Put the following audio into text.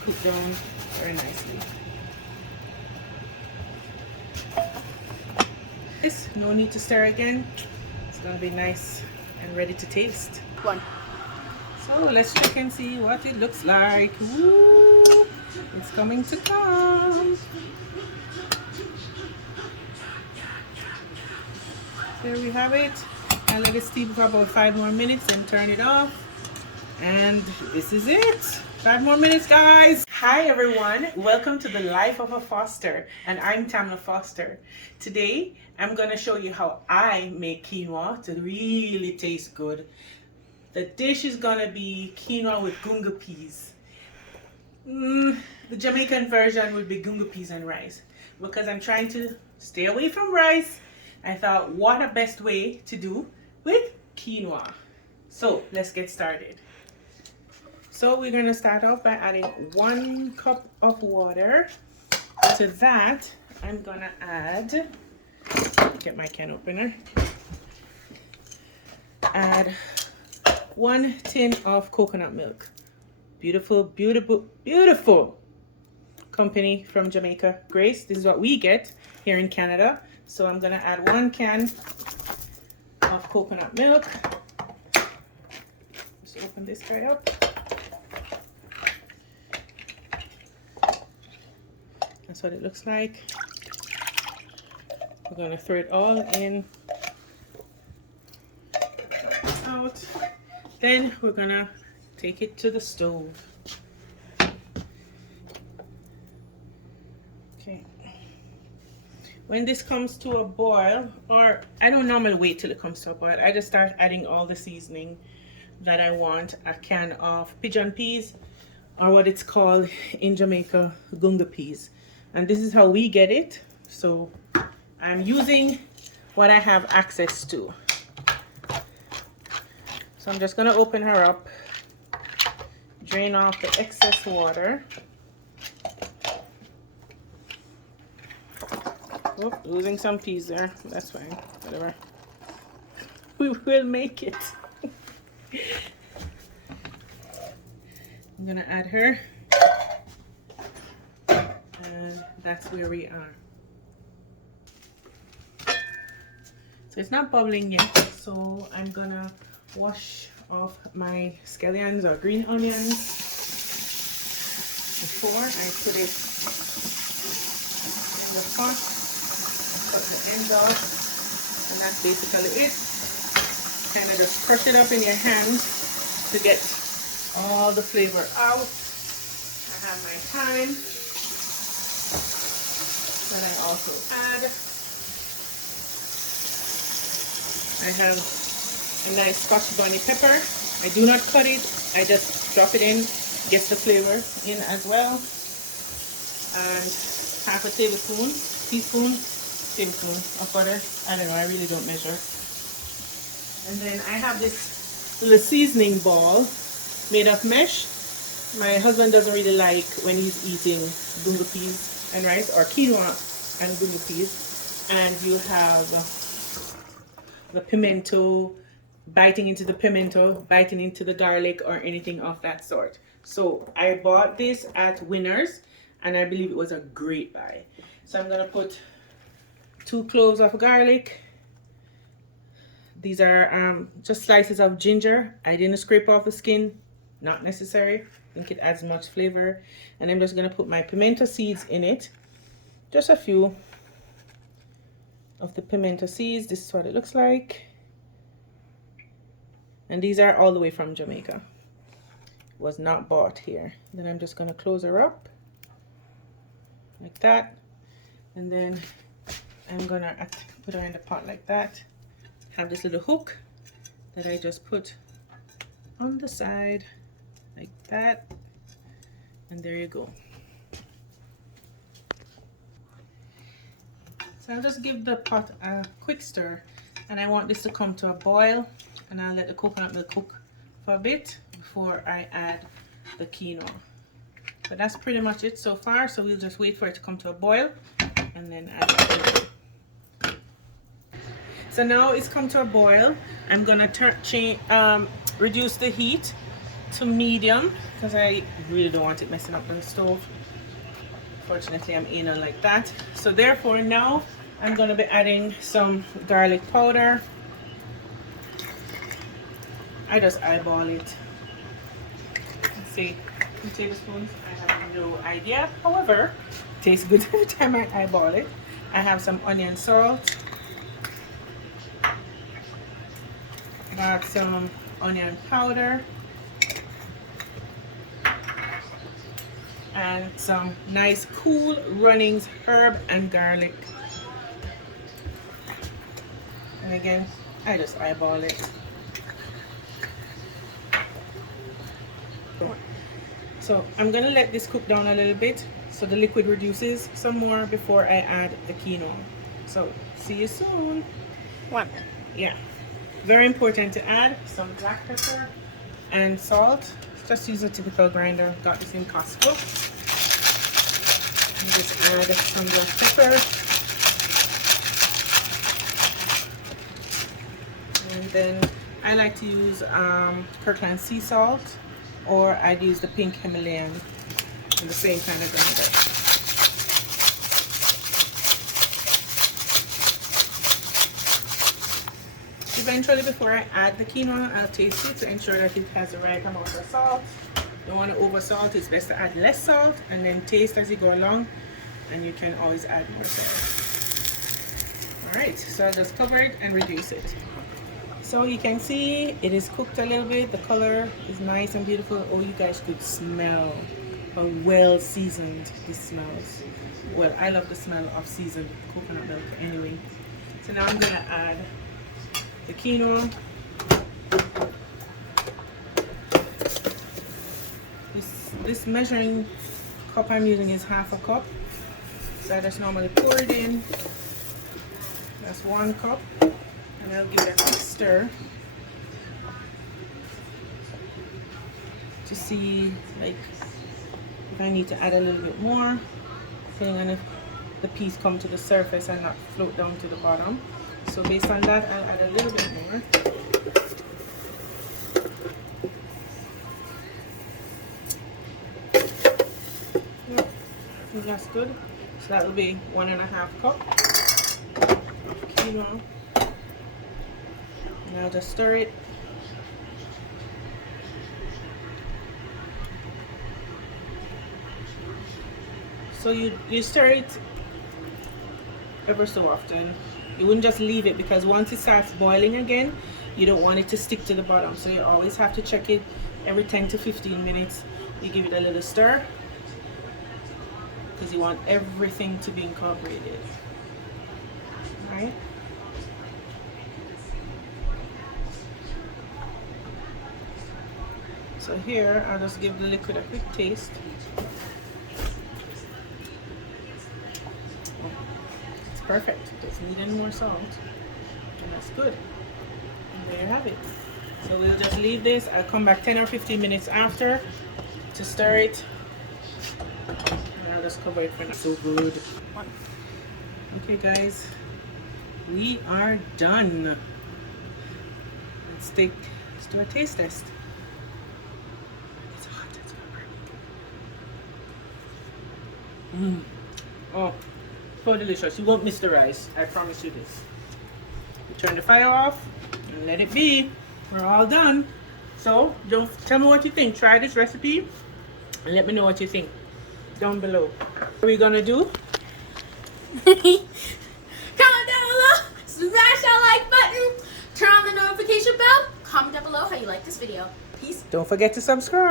cook down very nicely. This, no need to stir again. It's gonna be nice and ready to taste. One. So let's check and see what it looks like. Ooh, it's coming to come. There we have it. I'll let it steam for about 5 more minutes and turn it off. And this is it. 5 more minutes, guys. Hi, everyone. Welcome to the Life of a Foster. And I'm Tamna Foster. Today, I'm going to show you how I make quinoa to really taste good. The dish is going to be quinoa with gungo peas. The Jamaican version would be gungo peas and rice. Because I'm trying to stay away from rice, I thought, what a best way to do with quinoa. So let's get started. So we're going to start off by adding 1 cup of water. To that, I'm going to add, get my can opener, add 1 tin of coconut milk. Beautiful, beautiful, beautiful company from Jamaica, Grace. This is what we get here in Canada. So I'm going to add 1 can of coconut milk. Just open this guy up. That's what it looks like. We're going to throw it all in. Out. Then we're going to take it to the stove. Okay. When this comes to a boil, or I don't normally wait till it comes to a boil, I just start adding all the seasoning that I want. A can of pigeon peas, or what it's called in Jamaica, gungo peas. And this is how we get it. So I'm using what I have access to. So I'm just gonna open her up, drain off the excess water. Oh, losing some peas there. That's fine. Whatever. We will make it. I'm gonna add her. And that's where we are. So it's not bubbling yet. So I'm gonna wash off my scallions or green onions before I put it in the pot. Cut the ends off, and that's basically it. Kind of just crush it up in your hand to get all the flavor out. I have my thyme that I also add. I have a nice Scotch bonnet pepper. I do not cut it, I just drop it in, gets the flavor in as well. And half a tablespoon of butter. I don't know, I really don't measure. And then I have this little seasoning ball made of mesh. My husband doesn't really like when he's eating gungo peas and rice, or quinoa and gungo peas. And you have the pimento, biting into the pimento, biting into the garlic, or anything of that sort. So I bought this at Winners, and I believe it was a great buy. So I'm gonna put 2 cloves of garlic. These are just slices of ginger. I didn't scrape off the skin, not necessary. I think it adds much flavor. And I'm just gonna put my pimento seeds in it. Just a few of the pimento seeds. This is what it looks like. And these are all the way from Jamaica. Was not bought here. Then I'm just gonna close her up like that. And then I'm gonna put her in the pot like that. Have this little hook that I just put on the side like that, and there you go. So I'll just give the pot a quick stir, and I want this to come to a boil, and I'll let the coconut milk cook for a bit before I add the quinoa. But that's pretty much it so far, so we'll just wait for it to come to a boil and then add the quinoa. So now it's come to a boil. I'm gonna reduce the heat to medium because I really don't want it messing up the stove. Fortunately, I'm anal like that. So therefore now I'm going to be adding some garlic powder. I just eyeball it. Let's see, 2 tablespoons. I have no idea. However, it tastes good every time I eyeball it. I have some onion salt. Got some onion powder. And some nice cool runnings, herb and garlic. And again, I just eyeball it. So I'm gonna let this cook down a little bit so the liquid reduces some more before I add the quinoa. So see you soon. Yeah, very important to add some black pepper and salt. Just use a typical grinder. Got this in Costco. And just add some black pepper. And then I like to use Kirkland sea salt, or I'd use the pink Himalayan in the same kind of grinder. Eventually, before I add the quinoa, I'll taste it to ensure that it has the right amount of salt. Don't want to over salt. It's best to add less salt and then taste as you go along, and you can always add more salt. Alright, so I'll just cover it and reduce it. So you can see it is cooked a little bit. The color is nice and beautiful. Oh, you guys could smell how well seasoned this smells. Well, I love the smell of seasoned coconut milk anyway. So now I'm going to add the quinoa. This measuring cup I'm using is half a cup. So I just normally pour it in. That's 1 cup. And I'll give it a quick stir to see like if I need to add a little bit more, depending on if the peas come to the surface and not float down to the bottom. So based on that, I'll add a little bit more. Yep, I think that's good. So that will be 1.5 cup of quinoa. And I'll just stir it. So you stir it ever so often. You wouldn't just leave it, because once it starts boiling again, you don't want it to stick to the bottom. So you always have to check it every 10 to 15 minutes. You give it a little stir because you want everything to be incorporated. All right. So here, I'll just give the liquid a quick taste. Oh, it's perfect. Doesn't need any more salt. And that's good. And there you have it. So we'll just leave this. I'll come back 10 or 15 minutes after to stir it. And I'll just cover it for now. So good. Okay guys, we are done. Let's do a taste test. Oh, so delicious. You won't miss the rice. I promise you this. You turn the fire off and let it be. We're all done. So, don't tell me what you think. Try this recipe and let me know what you think down below. What are we gonna do? Comment down below, smash that like button, turn on the notification bell, comment down below how you like this video. Peace. Don't forget to subscribe.